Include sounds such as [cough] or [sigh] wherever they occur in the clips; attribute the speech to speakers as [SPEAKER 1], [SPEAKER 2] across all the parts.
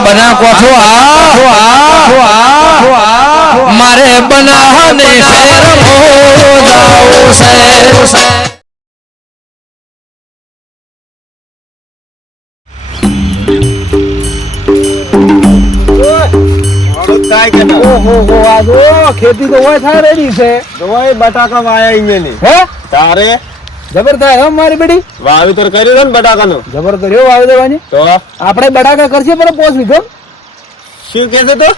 [SPEAKER 1] બના કોઠો આ મારે બનાવને શેર મોદાવું છે
[SPEAKER 2] ઓહો હો આ જો ખેતી તો હોય થાય રેડી છે
[SPEAKER 3] જોવાય બટાકા વાયા અહીંયા
[SPEAKER 2] હે
[SPEAKER 3] તારે
[SPEAKER 2] જબર થાય હો મારી બેટી?
[SPEAKER 3] વાવેતર કર્યું છે ને બટાકાનું.
[SPEAKER 2] જબર કર્યો રહ્યો વાવી દેવાની.
[SPEAKER 3] તો?
[SPEAKER 2] આપણે બટાકા કરશે પર પોચ વીઘો
[SPEAKER 3] શું કે છે તો?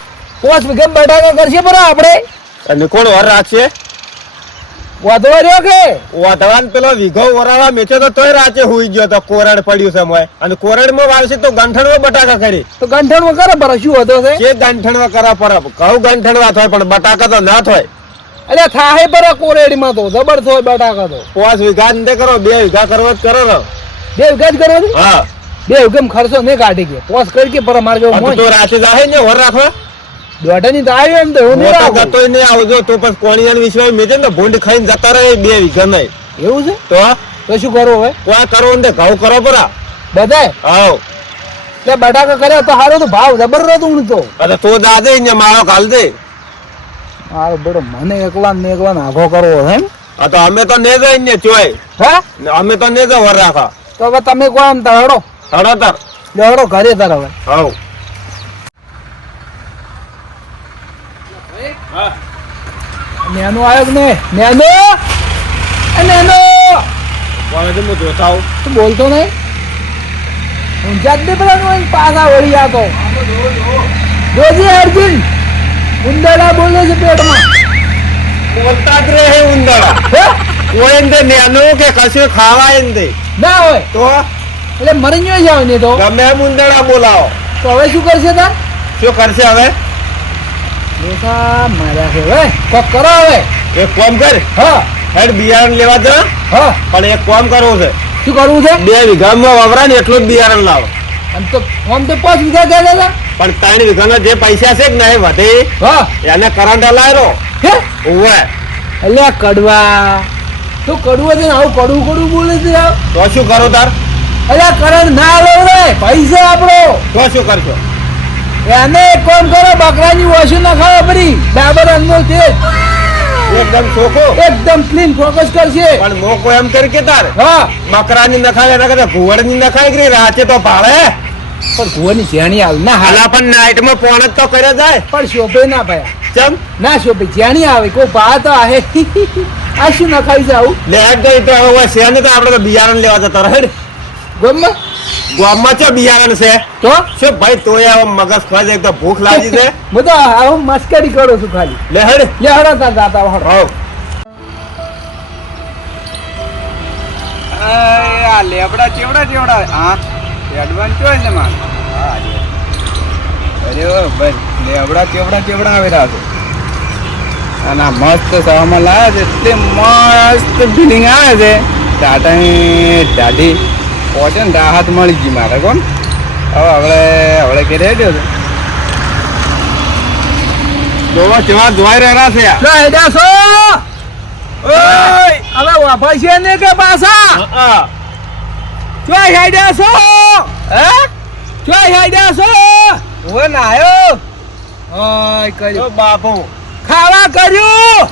[SPEAKER 2] પોચ વીઘો બટાકા કરશે પર આપણે.
[SPEAKER 3] અને કોણ વર રાખશે?
[SPEAKER 2] વાદળો રહ્યો કે?
[SPEAKER 3] વાધવાન પેલો વીઘો વરાવા મેચે તો તોય રાચે હુઈ ગયો તો કોરડ પડ્યું છે મોય. અને કોરડમાં વાવશે તો ગંઠણમાં બટાકા કરી.
[SPEAKER 2] તો ગંઠણમાં કરે પર શું હતો છે?
[SPEAKER 3] કે ગંઠણમાં કરા પર કહું ગંઠણવા થાય પણ બટાકા તો ના થાય.
[SPEAKER 2] એટલે થાહે પર કોરેડીમાં તો જબર થાય બટાકા તો.
[SPEAKER 3] પાંચ વીઘા ને કરો બે વીઘા કરવા જ કરો ને.
[SPEAKER 2] બે વીઘા જ કરો ને
[SPEAKER 3] હા.
[SPEAKER 2] બે ઉગમ ખર્ચો નહીં કાઢી ગયો પોસ કરી કે પર મારે જો
[SPEAKER 3] આ તો રાતે જાહે ને વર રાખો
[SPEAKER 2] દોઢાની તો આવ્યો એમ તો હું નહીં રાખું.
[SPEAKER 3] નહીં આવજો તો પછી કોણિયાના વિશ્વાસ મેજે ને ભૂંડ ખાઈને જતા રહે બે વીઘા નહીં.
[SPEAKER 2] એવું છે?
[SPEAKER 3] તો?
[SPEAKER 2] તો શું કરો હવે?
[SPEAKER 3] કોઈ કરો ને ઘઉં કરો પરા.
[SPEAKER 2] બધાય?
[SPEAKER 3] આવ
[SPEAKER 2] તે બટાકા કર્યા તો સારો તો ભાવ જબર રહ્યો તું તો
[SPEAKER 3] અરે તો દાદે ને માળો કાલ દે.
[SPEAKER 2] મારો બેટો મને એકલા ને એકલા નાખો કરવો છે
[SPEAKER 3] આ તો અમે તો ને જાય ને ચોય
[SPEAKER 2] હે?
[SPEAKER 3] અમે તો ને જ રાખા
[SPEAKER 2] તો હવે તમે કહો આમ તરડો
[SPEAKER 3] હડો તાર.
[SPEAKER 2] લેવડો ઘરે તાર હવે.
[SPEAKER 3] હાઉ
[SPEAKER 2] નેનો આવ્યો કે નહીં? નેનો? એ નેનો?
[SPEAKER 3] વાળે તો હું જોતા આવું.
[SPEAKER 2] તું બોલતો નહીં? ઊંચા જ નહીં પેલા નું પાછા વળી તો જોજી અર્જુન. ઉંદરડા બોલે છે પેટમાં
[SPEAKER 3] બોલતા જ રહે ઉંદરા
[SPEAKER 2] હે?
[SPEAKER 3] એમ દે નેનું કે કશું ખાવા એમ દે
[SPEAKER 2] ના હોય.
[SPEAKER 3] તો?
[SPEAKER 2] એટલે મરી ગયો જાવ નહીં તો.
[SPEAKER 3] ગમે ઉંદરા બોલાવો.
[SPEAKER 2] તો હવે શું કરશે તાર?
[SPEAKER 3] શું કરશે હવે?
[SPEAKER 2] લોસા માર્યા છે હવે. કોક કરો હવે.
[SPEAKER 3] એક કામ કર.
[SPEAKER 2] હા.
[SPEAKER 3] હેડ બિયારણ લેવા જા.
[SPEAKER 2] હા.
[SPEAKER 3] પણ એક કામ કરવું છે.
[SPEAKER 2] શું કરવું છે?
[SPEAKER 3] બે વીઘામાં વાવરા ને એટલું જ બિયારણ લાવો.
[SPEAKER 2] આમ તો ફોન તો પાંચ વીઘા કહેતા હતા
[SPEAKER 3] પણ ત્રણ વીઘાના જે પૈસા છે ના એ વધે.
[SPEAKER 2] હા.
[SPEAKER 3] એને કરંટ હલાયરો
[SPEAKER 2] હે?
[SPEAKER 3] ઉવે.
[SPEAKER 2] એટલે કડવા. તું કડવું છે આવું કડવું કડવું બોલે છે
[SPEAKER 3] તો શું કરો તાર?
[SPEAKER 2] અરે કરંટ ના લો રે પૈસા આપણો
[SPEAKER 3] તો શું કરશો?
[SPEAKER 2] એને એક કામ કરો બકરાની વોશી ના ખાવા પડી. ડાબર અનમોલ છે.
[SPEAKER 3] એકદમ ચોખ્ખો?
[SPEAKER 2] એકદમ ક્લીન ફોકસ કરશે.
[SPEAKER 3] પણ મોકો એમ કરી કે તાર.
[SPEAKER 2] હા.
[SPEAKER 3] બકરાની નખાય એના કરતા ઘુવડની નખાય કે રાતે તો ભાળે.
[SPEAKER 2] પણ કુવાની જેણી હાલ ના હાલા.
[SPEAKER 3] પણ નાઈટમાં પોણ જ તો કરે જાય.
[SPEAKER 2] પણ શોભે ના ભાઈ.
[SPEAKER 3] ચમ?
[SPEAKER 2] ના શોભે. જેણી આવે કોઈ ભા તો આહે [laughs] આ શું ના છે આવું
[SPEAKER 3] લે તો તો હવે છે ને તો આપણે તો બિયારણ લેવા જતા રહે
[SPEAKER 2] ગમે
[SPEAKER 3] ગોમમાં? છે બિયારણ છે.
[SPEAKER 2] તો?
[SPEAKER 3] છે ભાઈ તો આવો મગજ ખવાય એક તો ભૂખ લાગી છે. [laughs]
[SPEAKER 2] હું તો આવું મસ્કરી કરું છું ખાલી.
[SPEAKER 3] લે હડ.
[SPEAKER 2] લે હડ તા જાતા હડો
[SPEAKER 3] હાવ
[SPEAKER 4] આ લેબડા ચેવડા ચેવડા હા? એડવાન્સ હોય ને માં અરે ભાઈ લેબડા ચેવડા ચેવડા આવી રહ્યા છે. અને આ મસ્ત સવામાં લાવ્યા છે. એટલી મસ્ત ફિલિંગ આવે છે. ટાટાની દાઢી પહોંચે ને રાહત મળી ગઈ મારે કોણ? હવે હવે હવે કે રેડ્યો છે. જોવા જેવા જોઈ રહ્યા છે.
[SPEAKER 2] હવે વાફા છે ને કે પાછા?
[SPEAKER 3] હા
[SPEAKER 2] ચોય હેડા છો? હે? ચોય હેડા છો?
[SPEAKER 4] ના
[SPEAKER 2] ઓય કર્યું.
[SPEAKER 3] બાપુ.
[SPEAKER 2] ખાવા કર્યું?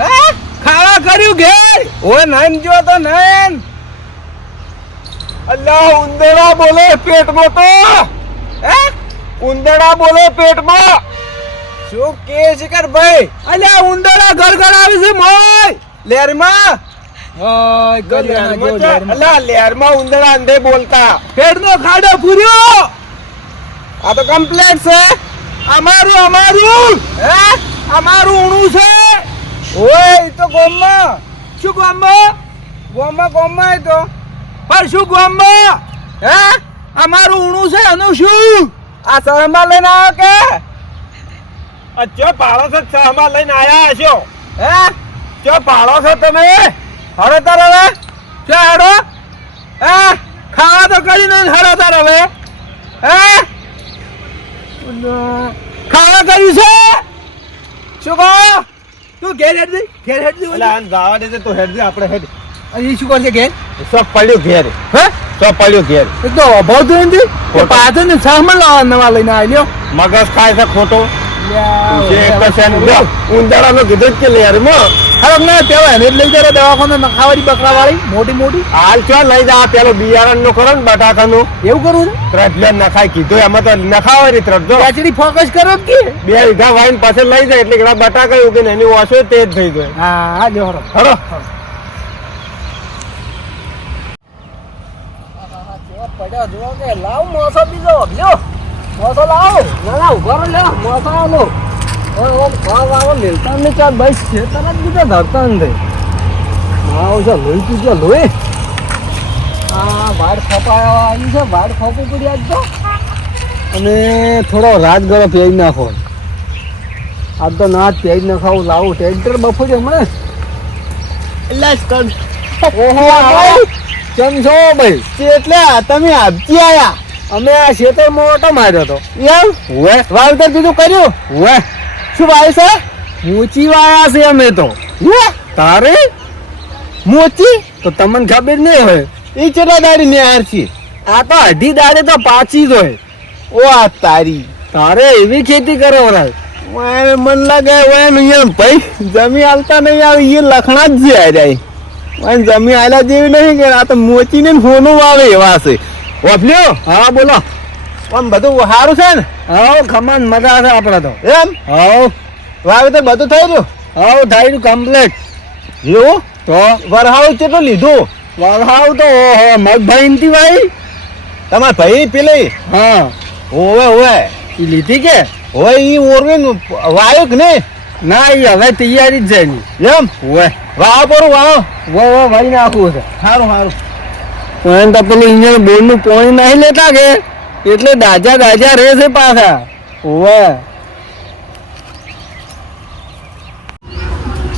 [SPEAKER 2] હે? ખાવા કર્યું ઘેર?
[SPEAKER 4] ઓ નાઈન જો તો નાઈન
[SPEAKER 3] અલ્લાહ ઉંદરા બોલે પેટમાં તો.
[SPEAKER 4] હે?
[SPEAKER 3] ઉંદરા બોલે પેટમાં.
[SPEAKER 4] શું કે શિખર ભાઈ?
[SPEAKER 2] અલ્યા ઉંદરા ગરગર આવે છે મોય. ઓય લેરમાં
[SPEAKER 3] ઉંદરા અંધે બોલતા.
[SPEAKER 2] પેટનો ખાડો પૂર્યો
[SPEAKER 4] આ તો કમ્પ્લેટ છે.
[SPEAKER 2] અમારું અમારું.
[SPEAKER 4] હે?
[SPEAKER 2] અમારું ઊણું છે.
[SPEAKER 4] ઓય તો ગોમમાં.
[SPEAKER 2] શું ગોમમાં?
[SPEAKER 4] ગોમમાં ગોમમાં તો.
[SPEAKER 2] પણ શું ગોમમાં?
[SPEAKER 4] હે?
[SPEAKER 2] અમારું ઊણું છે એનું શું?
[SPEAKER 4] આ શહેરમાં લઈને આવ્યો કે?
[SPEAKER 3] અચ્છા પાડો છો ચા લઈને આયા હશો.
[SPEAKER 4] હે?
[SPEAKER 3] ચો પાડો છો તમે.
[SPEAKER 4] હવે તાર હવે.
[SPEAKER 2] ચો હેડો. હે? ખાવા તો કરી નહીં હેડો તાર હવે. હે? ખાવા કર્યું છે?
[SPEAKER 4] શું કહો?
[SPEAKER 2] તું ઘેર હેડ દે ઘેર હેડ દે
[SPEAKER 3] એટલે આને જવા દે તો હેડ દે આપણે હેડ.
[SPEAKER 2] અહીં શું કરશે ઘેર?
[SPEAKER 3] સબ પડ્યું ઘેર.
[SPEAKER 2] હે?
[SPEAKER 3] તો પડ્યો ઘેર.
[SPEAKER 5] એ તો અભાવ નથી
[SPEAKER 3] ખોટો.
[SPEAKER 5] પાછળ ને સામાન લાવવા નવા લઈને આવ્યો
[SPEAKER 3] મગજ ખાય છે ખોટો. ને, જો, ઉંદરડાનો કીધું જ કે
[SPEAKER 5] અરે ના કહેવાય ને એટલે જરા દવાખાને નખાવાળી બકરા મોટી મોટી.
[SPEAKER 3] હાલ ચો લઈ જા પેલો બિયારણનું કરો ને બટાકાનું.
[SPEAKER 5] એવું કરવું છે?
[SPEAKER 3] નખાય. કીધું એમાં તો નખાવે નહીં ત્રટ જો
[SPEAKER 5] ફોકસ કરો કે.
[SPEAKER 3] બે વીઘા વાઈન પાછળ લઈ જાય એટલે ઘણા બટાકા ઉગે ને એની ઓછો તે જ થઈ જાય.
[SPEAKER 5] હા હા લ્યો હરો.
[SPEAKER 3] હરો.
[SPEAKER 5] પડ્યા જુઓ કે લાવ મોસો બીજો લ્યો. મોસો લાવ. ના લાવ ઊભા લ્યો. મોસો આલો. ખાવ આવો લેતા ને ચાલ ભાઈ ખેતર જ બીજા ધરતા ને છે લોહી તું છે લોહી. આ વાડ ખપાયો આવી છે વાડ ખપું પડી આજ તો. અને થોડો રાજગરો પેજ નાખો. આજ તો ના જ પેજ નખાવું લાવું. ટ્રેક્ટર બફોડ્યો હમણે ઓહો ભાઈ કેમ છો ભાઈ? એટલે તમે આપજી આયા. અમે આ ખેતરમાં ઓટો માર્યો હતો. એમ વાવતર કીધું કર્યું? હુએ શું ભાઈ છે? મોચી વાયા છે અમે તો. તારે? મોચી? તો તમને ખબર નહીં હોય. એ કેટલા દાડી ને હાર છે? આ તો અઢી દાડે તો પાછી જ હોય. ઓ આ તારી. તારે એવી ખેતી કરો વરાય મન લાગે અહીંયા ભાઈ જમી હાલતા નહીં આવે એ લખણા જ છે જાય પણ જમી આયલા જેવી નહીં કે આ તો મોચીને ને સોનું વાવે એવા છે. ઓફલ્યો હા બોલો. આમ બધું સારું છે ને? હા ખમણ મજા છે આપણે તો. એમ? હવ. વાવે તો બધું થઈ ગયું. હવ થઈ ગયું કમ્પ્લીટ એવું? તો? વરહાવ કેટલું લીધું? વરહાવ તો ઓહો મગભાઈ ની ભાઈ તમાર ભાઈ પેલી? હા. ઓવે ઓવે ઈ લીધી કે? ઓય ઈ ઓરવે વાયો કે નહીં? ના ઈ હવે તૈયારી જ જાય ની એમ? ઓવે વાવ પર વાવ. વો વો ભાઈ નાખું છે. સારું સારું પણ તો પેલી ઇન્જિન બોર્ડનું પોણી નહીં લેતા કે? એટલે દાજા દાજા રહે છે પાછા. ઓવે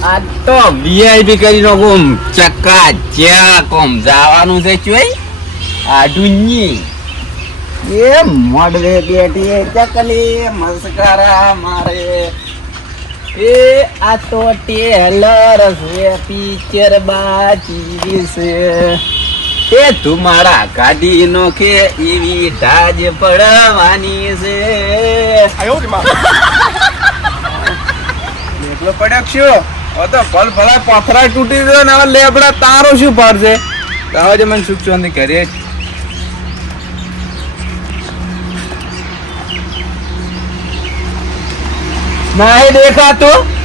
[SPEAKER 4] આ તો વીઆઈપી કરી નાખો ચક્કા કોમ જવાનું છે ચોય આડુની એ મોડવે બેટી ચકલી મસ્કરા મારે. એ આ તો ટેલર છે પિક્ચર બાજી છે. એ તું મારા ગાડી નો કે એવી ધાજ પડવાની છે. એટલો પડ્યો શું તો ભલ ભલા પથરા તૂટી ગયો ને હવે લેબડા તારો શું પાડશે તો હવે મને સુખ શાંતિ કરીએ. નહીં દેખાતું?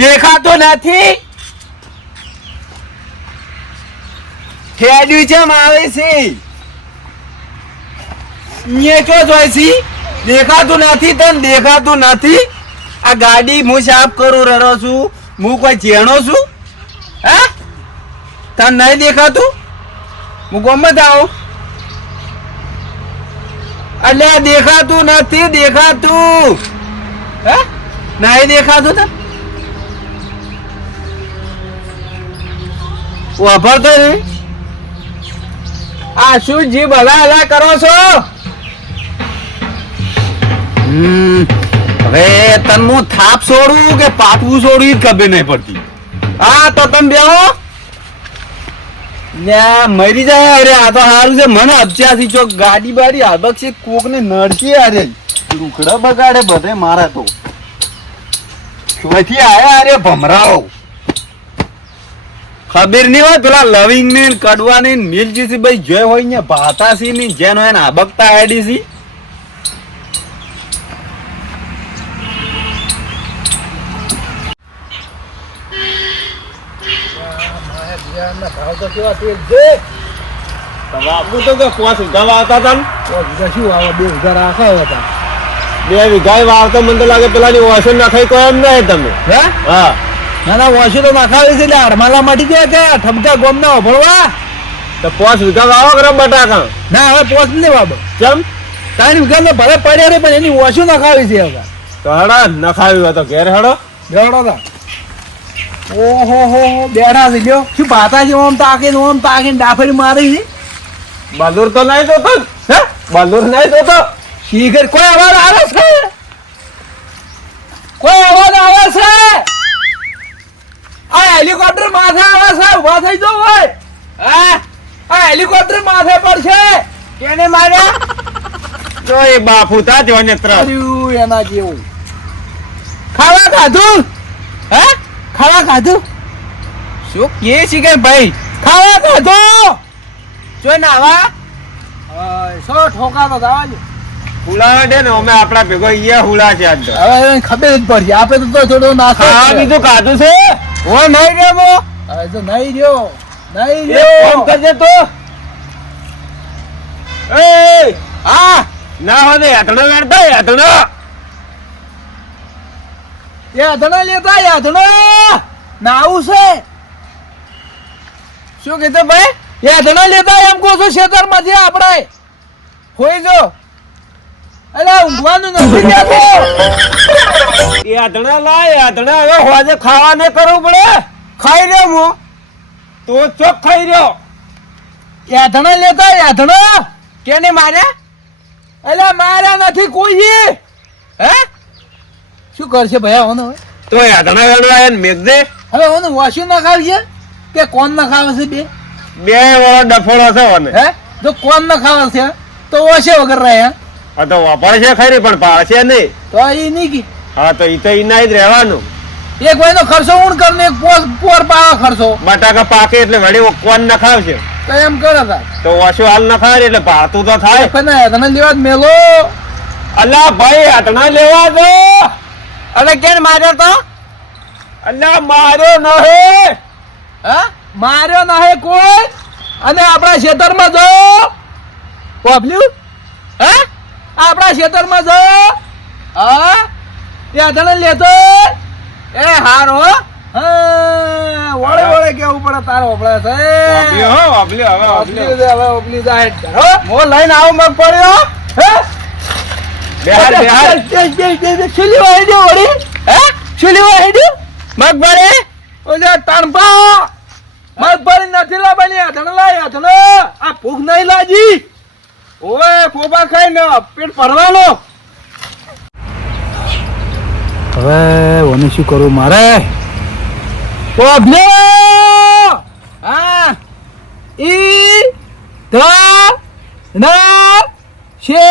[SPEAKER 4] દેખાતું નથી. ખેડ્યું છે આવે છે. અહીંયા ચો જોઈ છી? દેખાતું નથી તને, દેખાતું નથી. આ ગાડી હું સાફ કરું રહ્યો છું. હું કોઈ ચેણો છું? હા? તને નહીં દેખાતું? હું ગમે આવું. એટલે દેખાતું નથી, દેખાતું. હે? નહીં દેખાતું તને? વાપરતો નહીં? આ શું જી બધા હલા કરો છો? હવે તન હું થાપ છોડું કે પાટવું છોડું જ નહીં પડતી. હા, તો તમે બેહો મરી જાય અરે, આ તો સારું છે. મને અબચ્યાસી ચોક ગાડી બાડી આબક છે કોક ને નડશે અરે. રૂકડા બગાડે બધે મારા તો. ક્યાંથી આયા અરે ભમરાઓ? ખબર નહીં હોય પેલા લવિંગ ને કડવા ને મિલજી ભાઈ જે હોય ને ભાતાસી ની જેનો એને આબકતા આડી સી
[SPEAKER 3] તો કે પાંચ વીઘા વાવતા
[SPEAKER 5] શું આવે બે
[SPEAKER 3] વીઘા વાવતા મને તો લાગે પેલાની ના નખાઈ કોઈ એમ નહીં તમે.
[SPEAKER 5] હે?
[SPEAKER 3] હા.
[SPEAKER 5] ના ના વોશી તો નાખાવી છે એટલે અડમાલા માટી ગયા કે ઠમકા ગોમ ના ભરવા
[SPEAKER 3] તો પોસ વીઘા વાવો કરે બટાકા?
[SPEAKER 5] ના હવે પોચ નહીં બાબો
[SPEAKER 3] કેમ?
[SPEAKER 5] ત્રણ વીઘા તો ભલે પડ્યા રે પણ એની વાંસી નખાવી છે હવે.
[SPEAKER 3] તો હડા નખાવી હોય તો ઘેર હડો.
[SPEAKER 5] બેડો તા. ઓહો હો હો બેઠા છે લ્યો. શું પાતા છે ઓમ તાકે ઓમ તાકે ડાફરી મારી છે?
[SPEAKER 3] બલૂર તો નહીં જોતો. હે? બલૂર નહીં જોતો
[SPEAKER 2] શીખર કોઈ અવાજ આવે છે? કોઈ અવાજ આવે છે? આ હેલિકોપ્ટર માથે આવે છે ઊભા થઈ જાઓ ભાઈ. હા? આ હેલિકોપ્ટર માથે પડશે.
[SPEAKER 3] કેને માર્યા? જો એ બાપુ તા જો ને
[SPEAKER 2] એના જેવું. ખાવા ખાધું? હે? ખાવા ખાધું?
[SPEAKER 4] શું કે શીખર ભાઈ?
[SPEAKER 2] ખાવા ખાધું?
[SPEAKER 4] જો નાવા.
[SPEAKER 2] સો ઠોકા તો દાવાજો
[SPEAKER 3] હુલાવા દે ને અમે આપણા ભેગો અહીંયા હુલા છે આજ
[SPEAKER 2] હવે ખબર જ આપણે તો થોડો ના
[SPEAKER 3] ખાવા બીજું કાધું છે?
[SPEAKER 4] ઓ નહીં રે મો?
[SPEAKER 2] તો નહીં રહ્યો. નહીં રહ્યો.
[SPEAKER 3] કામ કરજે તો. એ
[SPEAKER 4] હા
[SPEAKER 3] ના હોય હેઠળો વેણતા હેઠળો
[SPEAKER 2] યાદનો લેતા યાતણો નાવું છે.
[SPEAKER 4] શું કીધું ભાઈ?
[SPEAKER 2] યાદનો લેતા એમ કહો છો ખેતરમાંથી આપણે. હોઈ જો. અલે ઊંઘવાનું નથી દેતો
[SPEAKER 3] હેઠળો લાય હેઠળો હવે હોજે ખાવા ને કરવું પડે.
[SPEAKER 4] ખાઈ રહ્યો મો
[SPEAKER 3] તો ચોક ખાઈ રહ્યો.
[SPEAKER 2] યાદનો લેતા યાદનો
[SPEAKER 4] કેને માર્યા?
[SPEAKER 2] અલે માર્યા નથી કોઈ હે? શું કરશે ભયા હોને હવે?
[SPEAKER 3] તો હેઠળો વેડવા એને મેઘ દે?
[SPEAKER 2] હવે હોને વાસી ના ખાવીએ કે કોણ ના ખાવે છે બે?
[SPEAKER 3] બે વાળો ડફોળો છે મને
[SPEAKER 2] હે? જો કોણ ના ખાવે છે તો વોશે વગર રહે હે?
[SPEAKER 3] આ તો વાપરશે ખરી પણ પાડશે નહીં.
[SPEAKER 2] તો એ નહીં કી.
[SPEAKER 3] હા તો ઈ તો ઈના જ રહેવાનું.
[SPEAKER 2] એક ભાઈનો ખર્ચો ઊણ કરીને એક પોર પોર પાવા ખર્ચો.
[SPEAKER 3] બટાકા પાકે એટલે વળી ઓકવાન ન ખાવશે
[SPEAKER 2] તો એમ કરે તા.
[SPEAKER 3] તો ઓછું હાલ ન ખાય એટલે ભાતું તો થાય.
[SPEAKER 2] પણ તમે લેવા જ મેલો.
[SPEAKER 3] અલ્લા ભાઈ અટણા લેવા દો.
[SPEAKER 4] અરે કેન માર્યો તો?
[SPEAKER 3] અલ્લા માર્યો નહીં.
[SPEAKER 2] હા? માર્યો નાહે કોઈ? અને આપણા ખેતરમાં જો. પોપલ્યું હે? આપણા ખેતરમાં જો હા ત્યાં લેતો. એ હારો વળે વળે કેવું પડે તારો ઓપડે છે.
[SPEAKER 3] હવે
[SPEAKER 2] ઓપલી હવે ઓપલી જાય
[SPEAKER 4] મો લઈને આવો મગ પડ્યો
[SPEAKER 2] હે.
[SPEAKER 3] બેહાર, બેહાર.
[SPEAKER 2] છુલી વાહી દે વળી હે. છુલી વાહી દે મગભરે ઓલે તણપા મગભરી નથી લાવવાની આધણ લાય આધણ. આ ભૂખ નહીં લાજી ઓએ ફોબા ખાઈને પેટ ભરવાનો. હવે ઓને શું કરું મારે? ઓભલ્યો હા ઈ ધ ન શે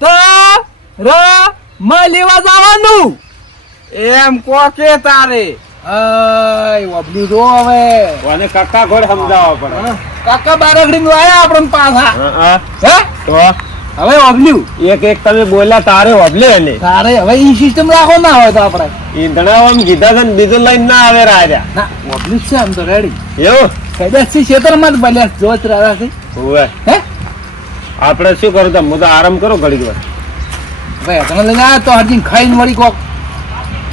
[SPEAKER 2] ત ર મ લેવા જવાનું.
[SPEAKER 4] એમ કો કે તારે.
[SPEAKER 2] ઓભલ્યું જો હવે.
[SPEAKER 3] કાકા ઘોડ સમજાવો પડે.
[SPEAKER 2] કાકા બારગડી નું આયા આપણ પાછા.
[SPEAKER 3] હા, હા.
[SPEAKER 2] હે?
[SPEAKER 3] તો?
[SPEAKER 2] હવે ઓભલ્યું
[SPEAKER 3] એક એક તમે બોલ્યા તારે વબલે અને
[SPEAKER 2] તારે હવે ઈ સિસ્ટમ રાખો ના હોય તો આપણે.
[SPEAKER 3] ઈંધણા આમ કીધા છે બીજું લઈને ના આવે રાજા.
[SPEAKER 2] ના ઓભલ્યું જ છે આમ તો રેડી
[SPEAKER 3] એવું?
[SPEAKER 2] કદાચ છે ખેતરમાં જ બન્યા જો છે.
[SPEAKER 3] હોવે.
[SPEAKER 2] હે?
[SPEAKER 3] આપણે શું કરું તમે? હું તો આરામ કરો ઘડીક વાર.
[SPEAKER 2] ભાઈ તમે લઈને આવ્યા તો હરજી ખાઈને વળી કોક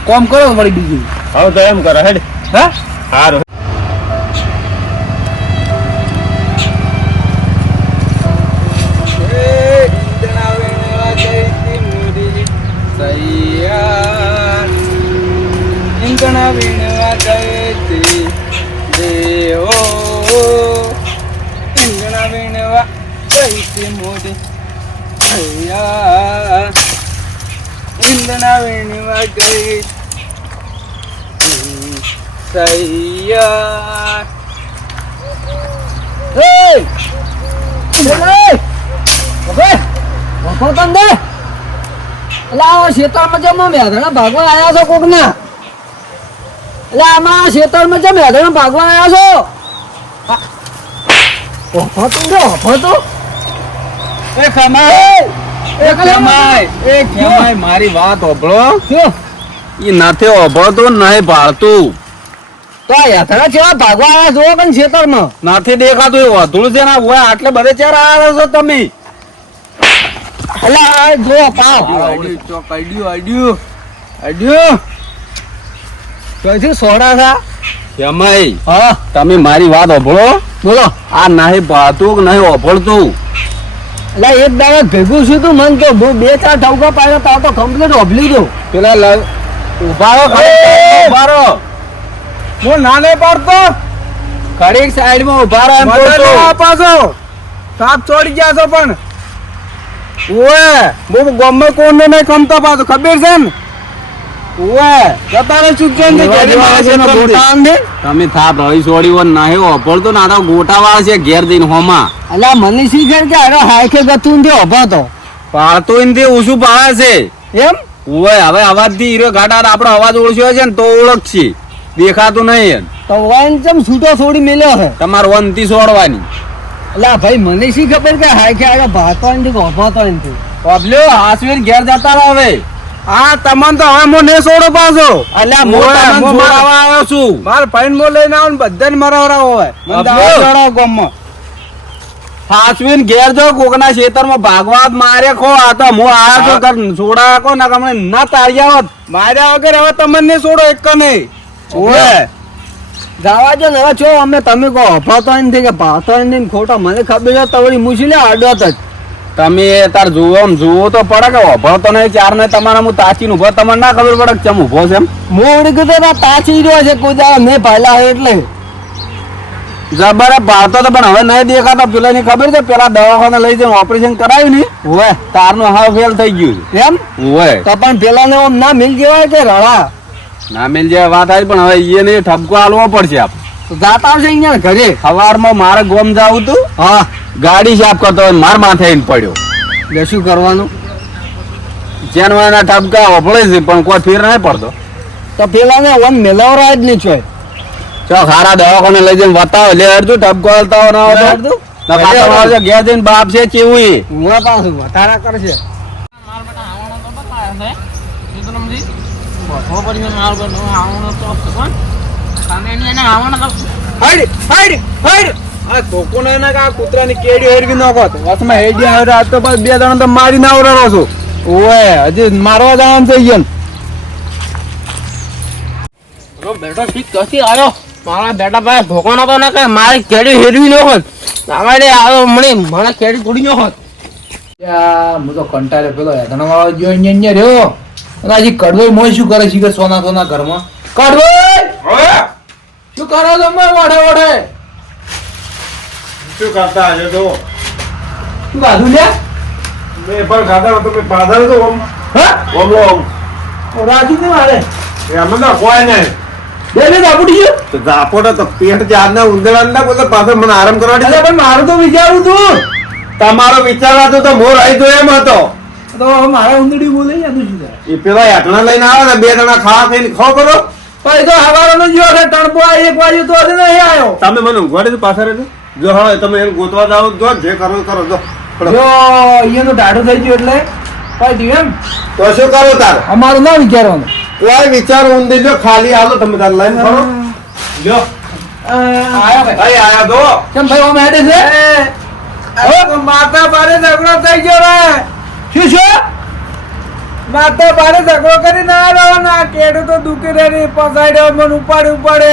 [SPEAKER 2] કોમ કરો વળી બીજું.
[SPEAKER 3] હવે તો એમ કરો હેડ.
[SPEAKER 2] હે?
[SPEAKER 3] હારું
[SPEAKER 4] ઇંગણા વીણવા જઈતી દેવો ઇંગણા વીણવા જઈતી મોદી સૈયા ઇંગણા વીણવા ગઈ. સૈયા
[SPEAKER 2] Hey! Hey! તન દે એટલે આ ખેતરમાં જેમ મેધણા ભાગવા આવ્યા છો કોક ના એટલે આમાં ખેતરમાં જેમ મેધણા ભાગવા આવ્યા છો ઓફો તો દે ઓફો તો
[SPEAKER 4] એ ખમાય એ ખમાય એ ખમાય મારી વાત
[SPEAKER 2] ઓભળો
[SPEAKER 4] એ નથી હોભળતું નહીં ભાળતું
[SPEAKER 2] તો આ યાત્રા કેવા ભાગવા આવ્યા છો કન ખેતરમાં?
[SPEAKER 4] નથી દેખાતું એ વધું છે ને ઓય આટલે બધે ચાર આવ્યા છો તમે?
[SPEAKER 2] એટલે જો પાવ. ક્યાંથી સોડા થા?
[SPEAKER 4] એમાંય
[SPEAKER 2] હા.
[SPEAKER 4] તમે મારી વાત ઓભળો
[SPEAKER 2] બોલો.
[SPEAKER 4] આ નહીં ભાતું કે નહીં હોભળતું.
[SPEAKER 2] એટલે એક દાડા ભેગું છું તું મન તો. બહુ બે ચાર ઠવકા પાડ્યો તાર તો કમ્પ્લીટ ઓભલી દઉં
[SPEAKER 4] પેલા ઉભારો ઊભા રહો ખાલી ઊભા રહો હું ના નહીં પાડતો. ઘડીક સાઈડમાં ઊભા રહે છું.
[SPEAKER 2] પાછો. સાપ છોડી ગયા છો પણ.
[SPEAKER 5] ઓએ હું ગમે કોને નહીં કમતો પાછો. ખબર છે ને? ઓએ જતારે ચૂકશે ને? ઘેરી મારે છે ને
[SPEAKER 4] તમે થાપ રહી છોડી હોય નહીં ઓપડતો ના તો ગોટા વાળા છે ઘેર જઈને હોમા.
[SPEAKER 5] અલા મને શીખે કે અરે હાઈકે ગતું ને ઊભો તો?
[SPEAKER 4] પાળતો ઇન્દે ઓછું પાડે છે.
[SPEAKER 5] એમ?
[SPEAKER 4] ઓય હવે અવાજથી હીરો ઘાટા આપણો અવાજ ઓળખ્યો છે ને તો ઓળખશે. દેખાતું નહીં એમ.
[SPEAKER 5] તો વન ચમ છૂટો છોડી મેલ્યો છે?
[SPEAKER 4] તમારે વનથી છોડવાની
[SPEAKER 5] અલા ભાઈ મને શી ખબર કે હાઈકે આગળ ભાતો ને ઊભા તો એનથી
[SPEAKER 4] પબ્લ્યો હાસવીર ઘેર જતા રહો હવે.
[SPEAKER 5] આ તમને તો હવે મને છોડો પાછો.
[SPEAKER 4] અલ્યા
[SPEAKER 5] મો મારા-
[SPEAKER 4] છોડાવવા આવ્યો છું.
[SPEAKER 5] માર પૈન મો લઈને આવો ને બધાને મરાવરા હોય. મને ચડાવો ગામમાં.
[SPEAKER 4] હાસવીર ઘેર જો કોકના ખેતરમાં ભાગવાત મારે ખો. આ તો હું આ તો કર છોડા કો ના કમણે ના તાળિયા હોત.
[SPEAKER 5] માર્યા વગર હવે તમને છોડો એક નહીં ઓએ જવા જો ને હવે છો અમે તમે કહો અભાતો નથી કે ભાતો નથી ખોટા મને ખબર છે તવડી મુશીલે આડત જ.
[SPEAKER 4] તમે તાર જુઓ આમ જુઓ તો પડે કે ઊભો નહીં ચાર ને તમારા હું તાચી ઊભો તમને ના ખબર પડે કે ચમ ઊભો છે એમ.
[SPEAKER 5] કીધું તો તાચી રહ્યો છે કોઈ દાડો મેં ભાલા એટલે.
[SPEAKER 4] જબર ભાતો તો પણ હવે નહીં દેખાતો પેલા ની ખબર છે પેલા દવાખાને લઈ જઈને ઓપરેશન કરાયું ને?
[SPEAKER 5] તાર
[SPEAKER 4] તારનું હાવ ફેલ થઈ ગયું
[SPEAKER 5] એમ?
[SPEAKER 4] હોય
[SPEAKER 5] તો પણ પેલા ને આમ ના મિલ જેવાય કે રળા
[SPEAKER 4] ના મેલ જે વાત આવી પણ હવે એને ઠપકો આલવો પડશે આપ.
[SPEAKER 5] જાતા આવશે અહીંયા ઘરે?
[SPEAKER 4] સવારમાં મારે ગોમ જાવું તું.
[SPEAKER 5] હા.
[SPEAKER 4] ગાડી સાફ કરતો હોય માર માથે આવીને પડ્યો.
[SPEAKER 5] એટલે શું કરવાનું?
[SPEAKER 4] જેનવાના ઠપકા વફળે છે પણ કોઈ ફેર નહીં પડતો.
[SPEAKER 5] તો પેલા ને વન મેલાવરા જ નહીં છો
[SPEAKER 4] ચો સારા દવાખાને લઈ જઈને બતાવો એટલે અડધું ઠપકો હાલતા હોય ના હોય તો. ના પાછળ આવજો, ઘેર જઈને બાપ છે કેવું એ
[SPEAKER 5] હું પાછું વધારા કરશે.
[SPEAKER 2] હડ હડ હડ આ કોકોને એના કા કૂતરાની કેડી હેરવી નાખો. તો વસમાં હેડી આવે આ તો બસ બે જણા તો મારી ના આવરારો છો. ઓય હજી મારવા જવાનું થઈ ગયો
[SPEAKER 6] બેટો ઠીક કસી આવ્યો મારા બેટા પાસે ધોકાનો તો ના કે મારી કેડી હેરવી ન હોત. મને કેડી થોડી ન હોત.
[SPEAKER 2] યા હું તો કંટાળે પેલો હેદણા વાળો જો અહીંયા અહીંયા રહ્યો. હજી કડવાઈ મોય શું કરે છે કે સોના સોના ઘરમાં? કડવાઈ શું કરો તમે વાડે વાડે
[SPEAKER 3] શું કરતા આજે તો
[SPEAKER 2] શું ગાધું લે
[SPEAKER 3] મેં પણ ખાધા તો મેં પાધા તો ઓમ
[SPEAKER 2] હા?
[SPEAKER 3] ઓમ
[SPEAKER 2] રાજુ ને મારે.
[SPEAKER 3] એમ ના કોઈ ને
[SPEAKER 2] બે બે દાપુડી ગયું
[SPEAKER 3] તો ઝાપોટો તો પેટ જારના ઉંદરા ના બોલે પાછો મને આરામ કરવા દે.
[SPEAKER 2] પણ મારું તો વિચારું તું.
[SPEAKER 3] તમારો વિચાર હતો તો મોર આવી ગયો એમ હતો.
[SPEAKER 2] તો મારા ઉંદડી બોલે યાદ શું
[SPEAKER 3] એ પેલા હેઠણા લઈને આવે ને બે જણા ખા ખાઈને ખો કરો
[SPEAKER 2] પણ તો હવારનો જીવો છે ટણપો આ એક બાજુ તો હજી નહીં આવ્યો.
[SPEAKER 3] તમે મને ઊંઘવાડે પાછળ રહેજો. જો હા તમે એને ગોતવા જાઓ જો જે કરો કરો જો.
[SPEAKER 2] જો અહીંયાનું ટાઢું થઈ ગયું એટલે. થયું એમ?
[SPEAKER 3] તો શું કરો તાર?
[SPEAKER 2] અમારું ના વિચારવાનું.
[SPEAKER 3] કોઈ વિચાર ઊંધી જો ખાલી આવો તમે તાર લઈને ફરો. જો.
[SPEAKER 2] આયા ભાઈ.
[SPEAKER 3] આયા દો
[SPEAKER 2] કેમ ભાઈ ઓમ હેડે છે? માતા બારે ઝઘડો થઈ ગયો રે. શું છે? માતા બારે ઝઘડો કરી ના રહ્યો ના કેડું તો દુખી રે રે પસાડ્યો મન ઉપાડી ઉપાડે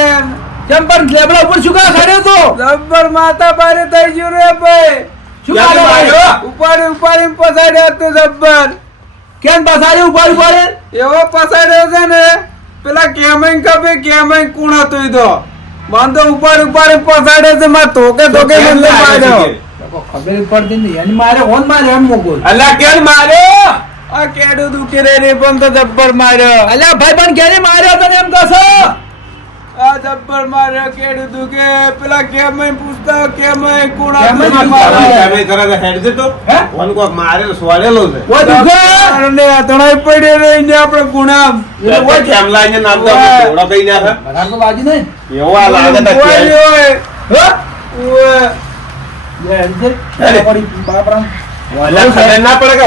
[SPEAKER 2] કેમ પણ લેબડા ઉપર શું કા ખડ્યો તો. જબ્બર માતા બારે થઈ ગયું રે ભાઈ. શું
[SPEAKER 3] ક્યાંથી
[SPEAKER 2] ઉપાડી ઉપાડી પસાડ્યો તો જબ્બર. કેમ પસાડ્યો ઉપાડી ઉપાડે? એવો પસાડ્યો છે ને પેલા કેમેન કપે કેમેન કુણ હતો ઈ તો. મન તો ઉપાડ ઉપાડી પસાડ્યો છે માં ધોકે
[SPEAKER 3] કેમ
[SPEAKER 2] મને
[SPEAKER 3] કે?
[SPEAKER 2] ખબર પડતી નહીં. એની મારે હોન મારે એમ મોકલ
[SPEAKER 3] અલ્યા કેમ માર્યો?
[SPEAKER 2] આ કેડું દુખે રે રે પણ તો જબ્બર માર્યો. અલ્યા ભાઈ પણ કેને માર્યો તને એમ કહો આ જબ્બર માર્યો કેડું દુખે. પેલા કેમેં પૂછતા કેમેં કુણ
[SPEAKER 3] માર્યો?
[SPEAKER 2] માર્યો.
[SPEAKER 3] તમે તરત હેડ દે
[SPEAKER 2] તો
[SPEAKER 3] કોણ કોક મારેલો સોળેલો છે.
[SPEAKER 2] ઓ દુખે? અને તણાઈ પડ્યો રે ઇને આપણે ગુણામ.
[SPEAKER 3] એટલે કેમ લાઈને નામ તો કઈ નાખે
[SPEAKER 2] બરાબર વાજી નહીં?
[SPEAKER 3] એવો આ લાગે તો કે-
[SPEAKER 2] ઓય. હા? ઓય.
[SPEAKER 3] ના પડે કે